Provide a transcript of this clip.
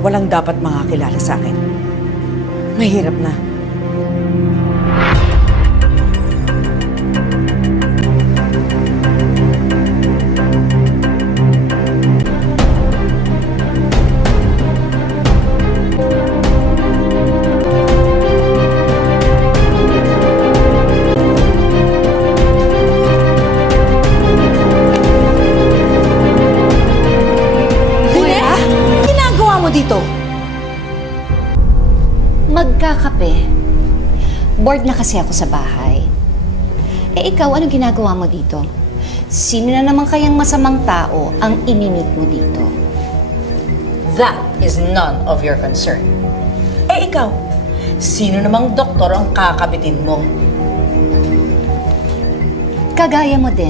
walang dapat makakilala sa akin. Mahirap na. Dito. Magkakape. Bored na kasi ako sa bahay. Eh ikaw, ano ginagawa mo dito? Sino na naman kayang masamang tao ang inimit mo dito? That is none of your concern. Eh ikaw, sino namang doktor ang kakabitin mo? Kagaya mo din.